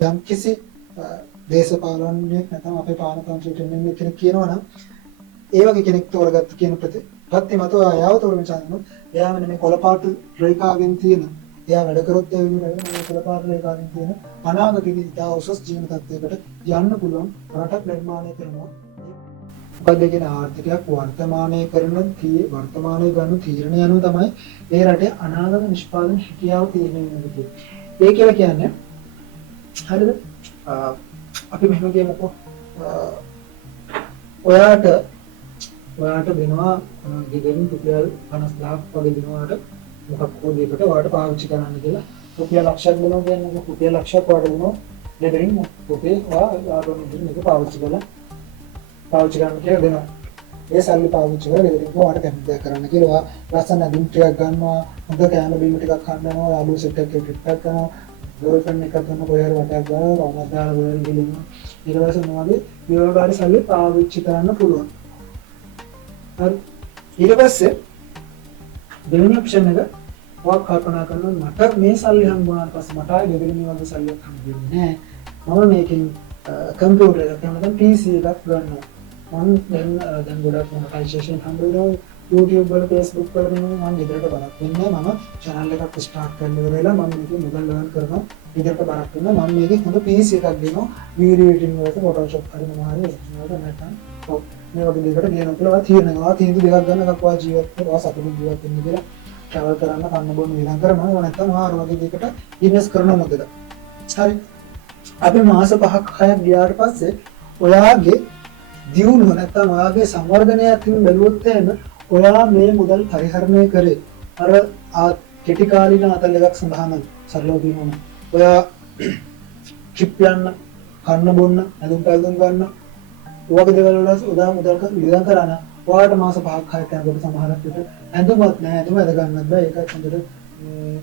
යම් කිසි දේශපාලනඥයෙක් නැත්නම් අපේ පාලනතන්ත්‍රයට එන්නේ කෙනෙක් කියනවා නම් ඒ වගේ කෙනෙක් තෝරගත්ත කියන ප්‍රතිමත ආයව තෝරන චානනොත් එයා මෙන්න මේ කොළපාට රේඛාවෙන් තියෙන එයා වැඩ කරොත් ඒ විදිහට මේ කොළපාට රේඛාවෙන් තියෙන අනාගතයේදී ඉතා උසස් ජීවන තත්ත්වයකට යන්න පුළුවන් රටක් නිර්මාණය කරනවා. මොකද කියන ආර්ථිකයක් වර්තමානයේ වර්තමානයේ ගන්න තීරණ යනුව තමයි ඒ රටේ අනාගත නිෂ්පාදන හැකියාව තීරණය වෙන්නේ. ඒ කියලා කියන්නේ හරිද? අපි මෙහෙම කියමුකෝ. ඔයාට දෙනවා ගෙදරින් රුපියල් 50000ක් වගේ දෙනවාට මොකක් හෝ දෙයකට ඔයාට පාවිච්චි කරන්න කියලා රුපියල් ලක්ෂයක් දෙනවා කියන්නේ රුපියල් ලක්ෂයක් ඔයාට දෙනවා ගෙදරින් රුපියල් ඔයාට මේක පාවිච්චි කරන්න කියලා දෙනවා. ඒ සල්ලි පාවිච්චි කරලා ගෙදරින් ඔයාට කැමති දේ කරන්න කියලා ලස්සන දින් ටිකක් ගන්නවා හොඳ කෑම බීම ටිකක් කන්නවා යාළුවෝ සෙට් එකක් ටිකක් කරනවා ගෝල්ෆ්‍රෙන්ඩ් එකක් ගන්න කොහේර වටයක් ගාලා වමදාලා ගොඩට ගිලිනවා ඊට පස්සේ මොනවද විවරකාරී සල්ලි පාවිච්චි කරන්න පුළුවන්. හරි ඊට පස්සේ දෙවෙනි ඔප්ෂන් එක ඔයා කල්පනා කරනවා මට මේ සල්ලි හම්බුනාට පස්සේ මට ආයෙ ගෙදරින් මේ වගේ සල්ලියක් හම්බෙන්නේ නැහැ. මම මේකෙන් කම්පියුටර් එකක් නැත්නම් PC එකක් ගන්නවා. මම දැන් ගොඩක් මොනිටයිසේෂන් හම්බ වෙනවා YouTube වල Facebook වල මම ගෙදරට බලක් වෙන්නේ මම channel එකක් start කරන්න ඉවරලා මම මේක මුදල් ලර්න් කරනවා ගෙදරට බලක් වෙනවා මම මේකේ හොඳ PC එකක් දෙනවා video editing වලට Photoshop කරනවා හරිය ඒකට නැත්නම් මේ වගේ දෙයකට ගේනවා කියලා තීරණනවා තීන්දුව දෙකක් ගන්න එකක් වා ජීවත් වෙනවා සතුටින් ජීවත් වෙන්න කියලා travel කරන්න කන්න බොන්න විඳන් කරනවා නැත්නම් ආර වගේ දෙයකට invest කරනවා මොකද හරි අපි මාස 5ක් 6ක් ගියාට පස්සේ ඔයාගේ දියුණුව නැත්නම් ඔයාගේ සංවර්ධනය අතින් බැලුවොත් එහෙම ඔයා මේ මුදල් පරිහරණය කරේ අර කෙටි කාලින අතල් එකක් සඳහන් සරලව කියනවා ඔයා චිප් යන්න කන්න බොන්න නැදුම් පැල්දුම් ගන්න ඔයගේ දේවල් වල උදා මුදල් වියදම් කරන ඔයාට මාස 5ක් 6ක් යනකොට සමහරක් විට ඇඳුමත් නැහැ ඇඳුම අද ගන්නත් බෑ ඒකත් හොඳට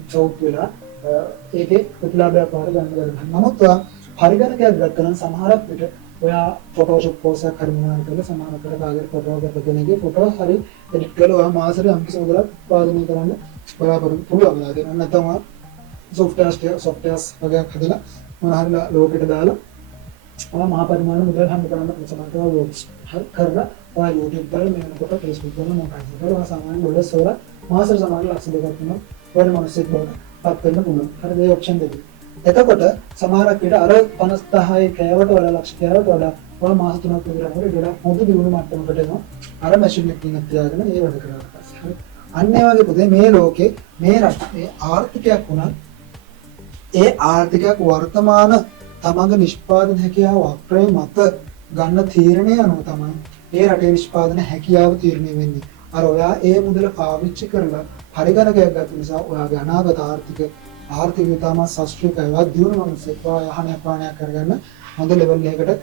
සවුත් වෙලා ඒකේ ප්‍රතිලාභයක් පාර ගන්න බැහැ. නමුත් ඔයා පරිගණකයක් ගත්තා නම් සමහරක් විට ඔයා Photoshop course එකක් කරනවා කියලා සමහරකට කාගේ ෆොටෝ එකක් කෙනෙක්ගේ ෆොටෝ හරි එඩිට් කරලා ඔයා මාසෙට යම්කිසි මුදලක් උත්පාදනය කරන්න බලාපොරොත්තු පුළුවන්. නැත්නම් ඔයා softwares වගේක් හදලා මොනවා හරි ලෝකෙට දාලා ඔයා මහා පරිමාණ මුදල් හම්බ කරන්න සමහරව works කරලා ඔයා YouTube වල මේනකොට Facebook වල මොකක්ද කරලා ඔයා සාමාන්‍ය ඩොලර්ස් වල මාසෙට සමහර ලක්ෂ දෙකක් තුනක් ඔයාලා මොනසෙත් බවට පත් වෙන්න පුළුවන්. හරි මේ ඔප්ෂන් දෙක. එතකොට සමහරක් විට අර 50000 කෑවට වඩා ලක්ෂ කෑවට වඩා ඔයා මාස 3ක් විතර හරි ගොඩක් හොඳ දියුණු මට්ටමකට එනවා. අර මැෂින් එකකින් තියාගෙන ඒ වැඩ කරලා පස්සේ. හරි. අන්න ඒ වගේ පුතේ මේ ලෝකේ මේ රටේ ආර්ථිකයක් වුණත් ඒ ආර්ථිකයක් වර්තමාන තමන්ගේ නිෂ්පාදන හැකියාව වක්‍රය මත ගන්න තීරණය අනුව තමයි ඒ රටේ නිෂ්පාදන හැකියාව තීරණය වෙන්නේ. අර ඔයා ඒ මුදල පාවිච්චි කරලා පරිගණකයක් ගත්ත නිසා ඔයාගේ අනාගත ආර්ථික විතාම ශාස්ත්‍රීයව දියුණු මිනිස්සෙක් වාහනයක් පානයක් කරගන්න හොඳ ලෙවල් එකකට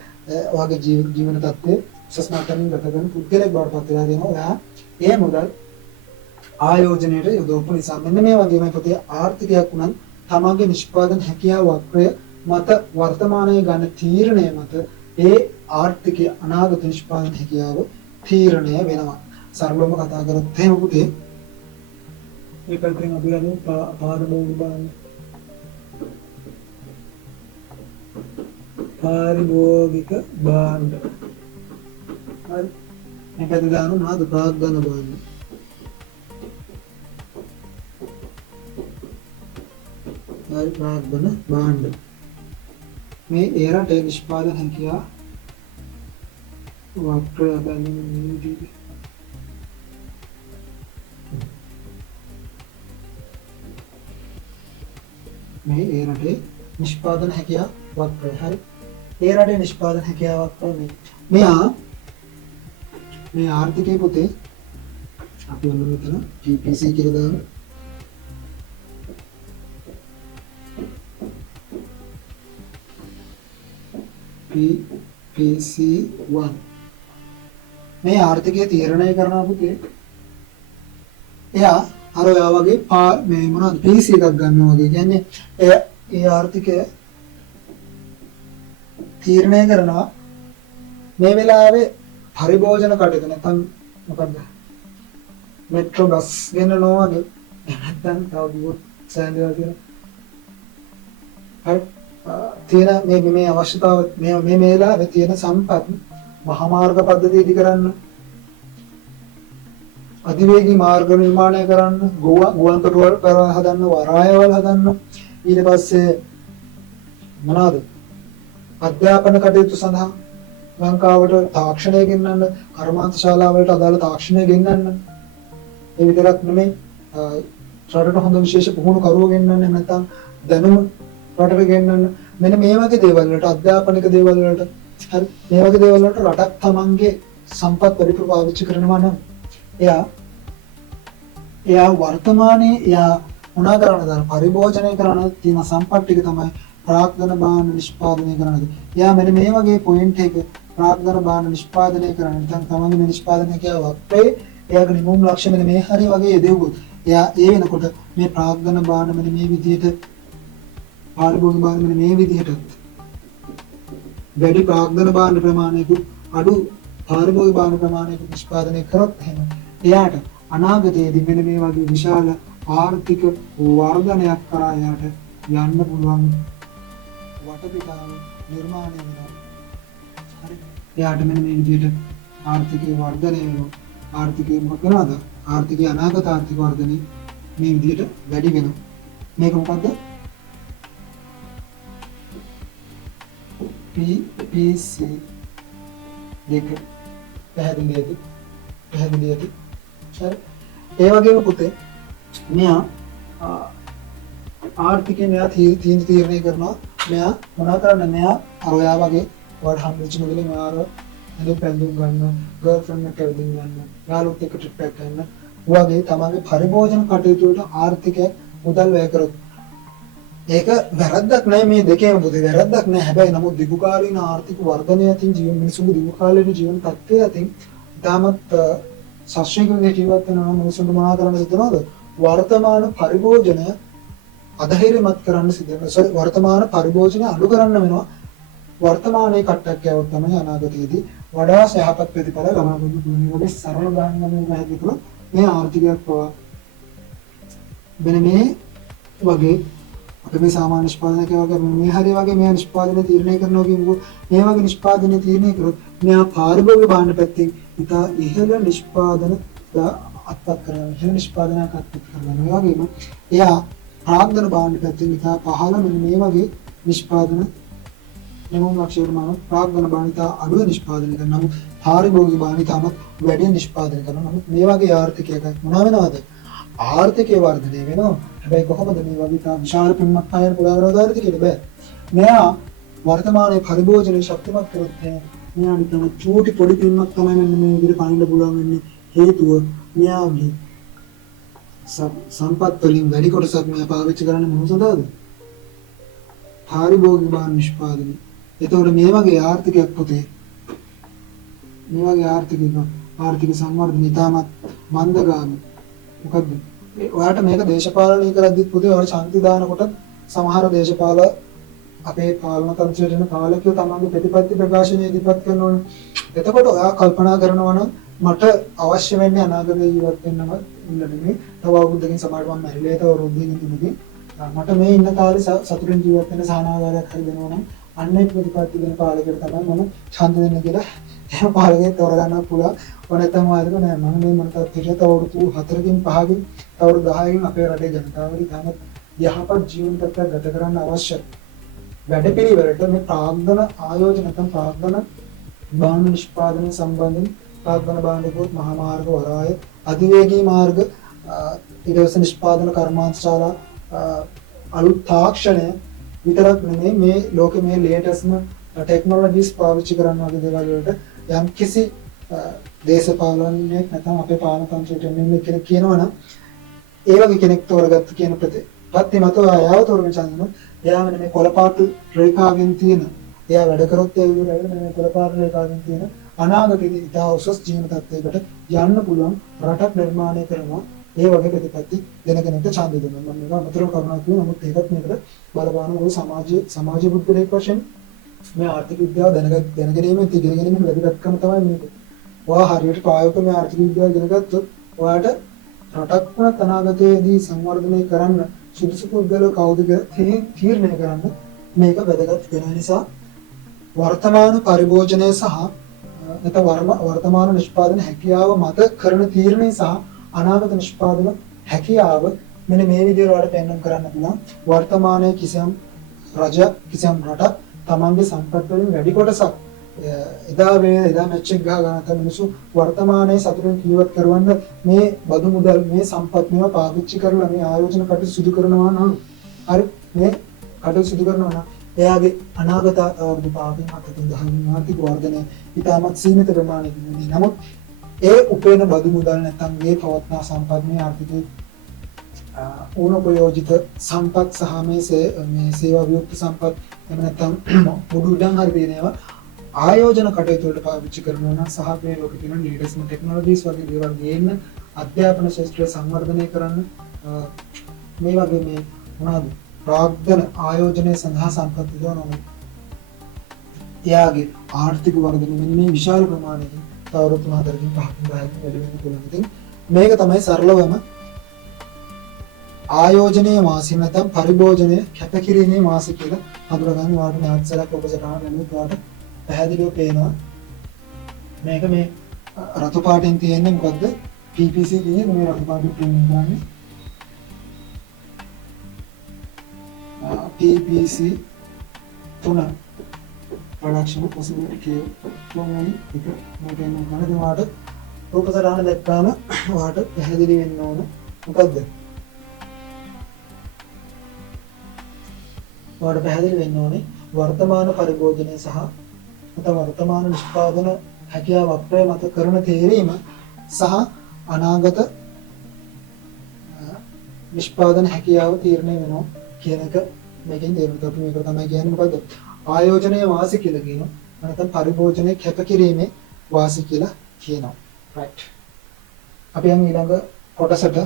ඔයාගේ ජීවන තත්ත්වය උසස් මට්ටමින් ගත කරන පුද්ගලෙක් බවට පත් වෙලා දෙනවා. ඔයා ඒ මුදල් ආයෝජනයේ යොදවපු නිසා මෙන්න මේ වගේම පුතේ ආර්ථිකයක් උනත් තමන්ගේ නිෂ්පාදන හැකියාව වක්‍රය මත වර්තමානයේ ගන්න තීරණය මත ඒ ආර්ථිකයේ අනාගත නිෂ්පාදන හැකියාව තීරණය වෙනවා. සරලවම කතා කරොත් එහෙම පුතේ මේ පැත්තෙන් අපි අද පාරිභෝගික භාණ්ඩ හරි මේ පැත්තේ දානවා නාද ප්‍රාග්ධන භාණ්ඩ හරි ප්‍රාග්ධන භාණ්ඩ මේ ඒ රටේ නිෂ්පාදන හැකියාව වක්‍රය බැලීමේ නියුදී මේ ඒ රටේ නිෂ්පාදන හැකියාව වක්‍රය හරි ඒ රටේ නිෂ්පාදන හැකියාව වක්‍රය මේ ආර්ථිකයේ පුතේ අපි ඔන්න මෙතන PPC කියලා දාමු PPC1 මේ ආර්ථිකය තීරණය කරනවා පුතේ එයා අර ඔයා වගේ මේ මොනවද PC එකක් ගන්නවා වගේ කියන්නේ ඒ ආර්ථිකය තීරණය කරනවා මේ වෙලාවේ පරිභෝජන කටයුතු නැත්නම් මොකද්ද මෙට්‍රෝ බස් ගෙනනවා වගේ නැත්නම් තව දුර සෑන්ඩල් කියන හරි තියෙන මේ අවශ්‍යතාව මේ මේලාවේ තියෙන සම්පත් මහා මාර්ග පද්ධතිය ඉදි කරන්න, අධිවේගී මාර්ග නිර්මාණය කරන්න, ගුවන් තොටුපළ හදන්න, වරායවල් හදන්න, ඊට පස්සේ මොනවාද අධ්‍යාපන කටයුතු සඳහා ලංකාවට තාක්ෂණය ගෙන්නන්න, කර්මාන්ත ශාලාවලට අදාළ තාක්ෂණය ගෙන්නන්න. ඒ විතරක් නෙමෙයි රටට හොඳ විශේෂ පුහුණු කරුවෝ ගෙන්නන්න, නැත්නම් දැනුම රටට ගෙන්නන්න. මෙන්න මේ වගේ දේවල් වලට, අධ්‍යාපනික දේවල් වලට, හරි මේ වගේ දේවල් වලට රටක් තමන්ගේ සම්පත් වැඩිපුර පාවිච්චි කරනවා නම් එයා වර්තමානයේ එයා මොනා කරනද පරිභෝජනය කරන තියෙන සම්පත් ටික තමයි ප්‍රාග්ධන භාණ්ඩ නිෂ්පාදනය කරනද. එයා මෙන්න මේ වගේ පොයින්ට් එක ප්‍රාග්ධන භාණ්ඩ නිෂ්පාදනය කරන නැත්නම් තමන්ගේ මේ නිෂ්පාදනය කියව අපේ එයාගේ නිමුම් ලක්ෂ්‍ය මෙන්න මේ හරිය වගේ යෙදුවොත් එයා ඒ වෙනකොට මේ ප්‍රාග්ධන භාණ්ඩ මෙන්න මේ විදිහට පරිභෝගික භාණ්ඩ මෙන්න මේ විදිහට වැඩි ප්‍රාග්ධන භාණ්ඩ ප්‍රමාණයක අඩු පරිභෝගික භාණ්ඩ ප්‍රමාණයක නිෂ්පාදනය කරොත් එහෙම එයාට අනාගතයේදී මෙන්න මේ වගේ විශාල ආර්ථික වර්ධනයක් කරා එයාට යන්න පුළුවන් වටපිටාව නිර්මාණය වෙනවා. හරි. එයාට මෙන්න මේ විදිහට ආර්ථිකයේ වර්ධනය වෙනවා. ආර්ථිකය මොකද කරනවද? ආර්ථිකයේ අනාගත ආර්ථික වර්ධනය මේ විදිහට වැඩි වෙනවා. මේක මොකද්ද? PPC දෙක පැහැදිලිද? පැහැදිලිද? හරි. ඒ වගේම පුතේ මෙයා ආර්ථිකය මෙයා තීරණය කරනවා. මෙයා මොනවා කරන්නේ? මෙයා අර ඔයා වගේ ඔයාලට හම්බෙච්ච මොකද මෙයාර හදු පැන්දුම් ගන්න, ගර්ල්ෆ්‍රෙන්ඩ් එක කැවිදින් ගන්න, යාළුවොත් එක්ක ට්‍රිප් එකක් යන්න. ඔයගේ තමන්ගේ පරිභෝජන කටයුතු වලට ආර්ථිකය මුදල් වැය කරොත් ඒක වැරද්දක් නෑ. මේ දෙකේම පුතේ වැරද්දක් නෑ. හැබැයි නමුත් දීර්ඝකාලීන ආර්ථික වර්ධනය අතින් ජීවන මිනිසුන්ගේ දීර්ඝකාලීන ජීවන තත්ත්වය අතින් ඉතාමත් ශාස්ත්‍රීය ජීවත් වෙනවා. මිනිසුන්ට මොනවා කරන්න සිදුනවද? වර්තමාන පරිභෝජනය අධෛර්යමත් කරන්න සිදු වෙනවා. වර්තමාන පරිභෝජනය අඩු කරන්න වෙනවා. වර්තමානයේ කට්ටක් යවුවොත් තමයි අනාගතයේදී වඩා යහපත් ප්‍රතිඵල ලබා ගන්න පුළුවන්. මේ වගේ සරල ගානක් පැහැදිලි කළොත් මේ ආර්ථිකයක් පවා වෙන මේ වගේ අපි මේ සාමාන්‍ය නිෂ්පාදනයක් වගේ මේ හරිය වගේ මේ නිෂ්පාදනය තීරණය කරනවා කියමුකෝ. මේ වගේ නිෂ්පාදනය තීරණය කරොත් මෙයා පාරිභෝගික භාණ්ඩ පැත්තෙන් ඉතා ඉහළ නිෂ්පාදන අත්පත් කරනවා. ඉහළ නිෂ්පාදනයක් අත්පත් කරනවා. ඒ වගේම එයා ප්‍රාග්ධන භාණ්ඩ පැත්තෙන් ඉතා පහළ මේ වගේ නිෂ්පාදන නිමුම් ලක්ෂ්‍යවල මාන ප්‍රාග්ධන භාණ්ඩ අඩු නිෂ්පාදනය කරනවා. නමුත් පාරිභෝගික භාණ්ඩ තමත් වැඩි නිෂ්පාදනය කරනවා. නමුත් මේ වගේ ආර්ථිකයක මොනවා වෙනවද? ආර්ථිකයේ වර්ධනය වෙනවා. හැබැයි කොහොමද මේ වගේ තා විශාල පින්මත් අයන පුරාවරණ දාරිත කියලා බෑ. මෙයා වර්තමානයේ පරිභෝජනයේ ශක්තිමත් කරොත් මෙයා නිකන් චූටි පොඩි පින්මත් තමයි මෙන්න මේ විදිහට පනින්න පුළුවන් වෙන්නේ. හේතුව මෙයාගේ සම්පත් වලින් වැඩි කොටසක් මෙයා පාවිච්චි කරන්නේ මොන සඳහාද? පාරිභෝගික භාණ්ඩ නිෂ්පාදනය. එතකොට මේ වගේ ආර්ථිකයක් පුතේ මේ වගේ ආර්ථික සංවර්ධනය ඉතාමත් මන්දගාමී. මොකද්ද? ඔයාලට මේක දේශපාලනය කරද්දිත් පුතේ ඔයාලා ශාන්ති දානකොට සමහර දේශපාල අපේ පාලන තන්ත්‍රයට යන පාලකයෝ තමන්ගේ ප්‍රතිපත්ති ප්‍රකාශනය ඉදිරිපත් කරනවනේ. එතකොට ඔයා කල්පනා කරනවා නම් මට අවශ්‍ය වෙන්නේ අනාගතයේ ජීවත් වෙන්නම නෙමෙයි. තව අවුරුද්දකින් සමහරව මම මැරිලා තව අවුරුද්දකින් ඉඳිදී මට මේ ඉන්න කාලේ සතුටින් ජීවත් වෙන්න සහනාධාරයක් හරි දෙනවා නම් අන්නේ ප්‍රතිපත්ති දෙන පාලකයට තමයි මම ඡන්ද දෙන්න කියලා එහෙම පාලකයෙක් තෝරගන්න පුළුවන්. නැත්නම් වාදක නෑ මම මේ මනසත් පිටත අවුරුදු 4කින් 5කින් අවුරුදු 10කින් අපේ රටේ ජනතාවට තාමත් යහපත් ජීවන තත්ත්වයක් ගත කරන්න අවශ්‍ය වැඩපිළිවෙලට මේ ප්‍රාග්ධන ආයෝජන නැත්නම් ප්‍රාග්ධන භාණ්ඩ නිෂ්පාදනය සම්බන්ධයෙන් ප්‍රාග්ධන භාණ්ඩිකෝත් මහා මාර්ග වරාය අධිවේගී මාර්ග ඊට පස්සේ නිෂ්පාදන කර්මාන්ත ශාලා අලුත් තාක්ෂණය විතරක් නෙමෙයි මේ ලෝකේ මේ ලේටස්ට්ම ටෙක්නොලොජිස් පාවිච්චි කරන වගේ දේවල් වලට යම් කිසි දේශපාලනයක් නැත්නම් අපේ පාලන තන්ත්‍රයට මෙන්න කෙනෙක් කියනවනම් ඒ වගේ කෙනෙක් තෝරගත්ත කියන ප්‍රතිපත්ති මත ආයව තෝරගෙන චන්දන එයා මේ කොළපාතු රේඛාවෙන් තියෙන එයා වැඩ කරොත් ඒ විදිහට මේ කොළපාතු රේඛාවෙන් තියෙන අනාගතයේදී ඉතා උසස් ජීවන තත්ත්වයකට යන්න පුළුවන් රටක් නිර්මාණය කරනවා. ඒ වගේ ප්‍රතිපත්ති දෙන කෙනෙක්ට ඡන්දය දෙනවා. මම මේක අමතරව කරුණා කියනවා. නමුත් ඒකත් මේකට බලපාන මොකද සමාජීය බුද්ධිලේ වශයෙන් මේ ආර්ථික විද්‍යාව දැනගැනීමෙන් ඉගෙන ගැනීමේ වැදගත්කම තමයි මේක. ඔයා හරියට ප්‍රායෝගිකව මේ ආර්ථික විද්‍යාව ඉගෙන ගත්තොත් ඔයාට රටක් වුණත් අනාගතයේදී සංවර්ධනය කරන්න සුදුසු පුද්ගලයෝ කවුද කියලා තීරණය කරන්න මේක වැදගත් වෙන නිසා වර්තමාන පරිභෝජනය සහ නැත්නම් වර්තමාන නිෂ්පාදන හැකියාව මත කරන තීරණය සහ අනාගත නිෂ්පාදන හැකියාව මෙන්න මේ විදිහට වලට පෙන්වන්න කරන්න පුළුවන්. වර්තමානයේ කිසියම් රජ කිසියම් රටක් තමන්ගේ සම්පත් වලින් වැඩි කොටසක් එදා මැච් එක ගහ ගන්න මිනිස්සු වර්තමානයේ සතුටින් ජීවත් කරවන්න මේ බදු මුදල් මේ සම්පත් මේවා පාවිච්චි කරලා මේ ආයෝජන කටයුතු සිදු කරනවා නම් හරි මේ කටයුතු සිදු කරනවා නම් එයාගේ අනාගත අවුරුදු 5කින් 7කින් 10කින් ආර්ථික වර්ධනය ඉතාමත් සීමිත ප්‍රමාණයකින් වෙන්නේ. නමුත් ඒ උපේන බදු මුදල් නැත්නම් මේ පවත්නා සම්පත් මේ ආර්ථිකයේ ඕනෝපයෝජිත සම්පත් සහ මේ සේවා වියුක්ත සම්පත් එහෙම නැත්නම් පොදු ඉඩම් හරි දෙනවා ආයෝජන කටයුතු වලට පාවිච්චි කරනවා නම් සහ මේ ලෝකේ තියෙන ලීඩර්ස් ටෙක්නොලොජිස් වගේ දේවල් ගේන්න අධ්‍යාපන ශාස්ත්‍රය සංවර්ධනය කරන්න මේ වගේ මේ මොනවාද ප්‍රාග්ධන ආයෝජනය සඳහා සම්පත් යොදවනවා. එයාගේ ආර්ථික වර්ධනය මෙන්න මේ විශාල ප්‍රමාණයකින් අවුරුදු 4කින් 5කින් 10කින් වැඩි වෙන්න පුළුවන්. ඉතින් මේක තමයි සරලවම ආයෝජනීය වාසි නැත්නම් පරිභෝජනය කැපකිරීමේ වාසි කියලා හඳුනගන්න වාට නැවත්සලක් ඔබ සටහන් වෙනුත් වාට පැහැදිලිව පේනවා. මේක මේ රතු පාටින් තියෙන්නේ මොකද්ද? PPC කියන්නේ මේ රතු පාටින් ප්‍රේමින් කරන්නේ. PPC 3 production possibility කියන්නේ එක මේකෙන් මොනවද වාට ඔබ සටහන දැක්කාම වාට පැහැදිලි වෙන්න ඕන මොකද්ද? වාට පැහැදිලි වෙන්න ඕනේ වර්තමාන පරිභෝජනය සහ නැත්නම් වර්තමාන නිෂ්පාදන හැකියාව අපේ මත කරන තේරීම සහ අනාගත නිෂ්පාදන හැකියාව තීරණය වෙනවා කියන එක මේකෙන් තේරුම් ගන්න. මේක තමයි කියන්නේ මොකද්ද? ආයෝජනීය වාසි කියලා කියනවා. නැත්නම් පරිභෝජනයේ කැපකිරීමේ වාසි කියලා කියනවා. right. අපි යන් ඊළඟ කොටසට